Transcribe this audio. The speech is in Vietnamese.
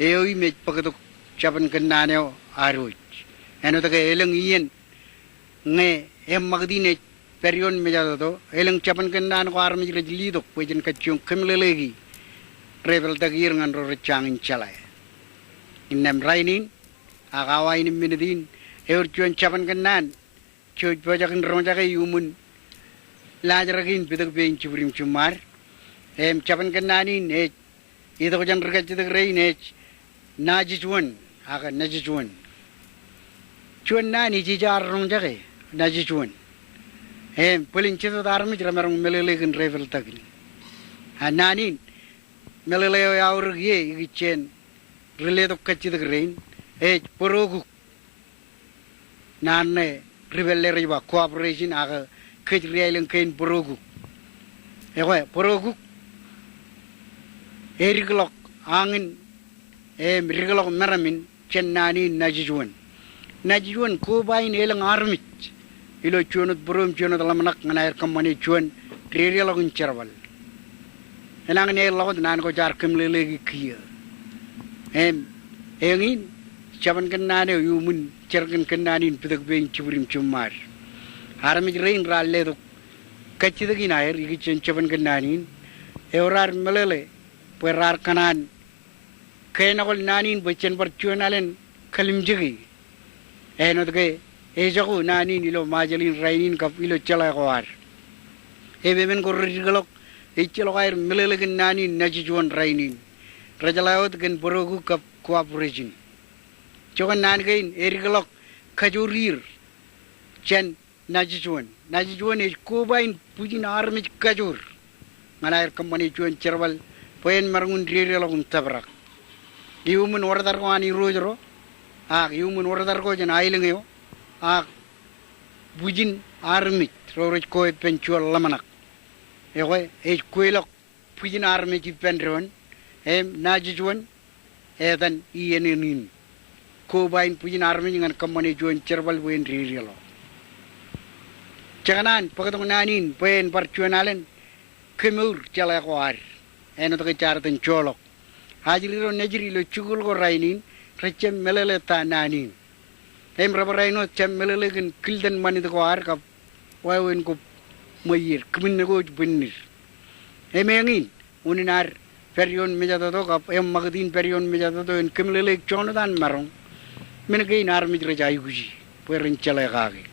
eoi me pagdok chapan kananeo aruj eno taga elang iyan nge magdine perion mejado elang chapan kanan ko armi lidok pwedin katyong kimlelegi travel tagir ngan ro changin chalay inam rainin agawain minidin eur chuan chapan kanan chuj pajakin ronjake yumun lajaragin pidak bein chibrim chumar chapan kananin ito ko jan regat chitak rein Najijwōn aga Najijwōn chuan nani jijar ronjake Najijwōn pulin chito darmi jramerong melelekin travel tagin nanin meleleo yaur ye igichen rileto kachitak rein porogu nanne rebelle riba cooperation aga kejriailen kain porogu porogu eriglok angin riglok meramin chennani Najijwōn ko bain elang armit ilo chunut burum chunut lamanak nganair kamani chuan rirelok incherwal enang ne lawd nan ko jar kimlelegi kiya engin chaban kanane yumun chergan kananin pidak bein chibrim chumar armit rein ralle do kachidagi nair igichen chaban kananin eurar melele perar kanan kenakol nanin bachen par chuanalen kalimjigi enodge ejagu nanin ilo majalin rainin kap ilo chala kwar bemen ko rigalok ichelo kair melele nanin Najijwōn rainin rajalawot gen borogu kap cooperation chokan nan gain erigalok kajurir chen Najijwōn is kobain pujin armit kajur nganair company chuan cherwal poen marngun rirelok tabrak yumun wardar ko ani rojro yumun wardar ko jan ailengyo bujin armit roroj ko penchual lamanak kuelok pujin armit pendron Najijwōn edan iyenin kobain pujin armit ngan company chuan cherwal poen rirelo chakanan pagatong nanin poen parchuanalen kemur chala kwar eno to charten cholok hajiriro nejrilo chugul ko rainin rechem melele ta nanin rabarino chem melele gen kilden mani ko ar ka wawen ko moyir kmin go bunir engin uninar perion mejado to ka magdin perion mejado to en kemlele chonodan marong men gein armit rejai guji poerin chala gaage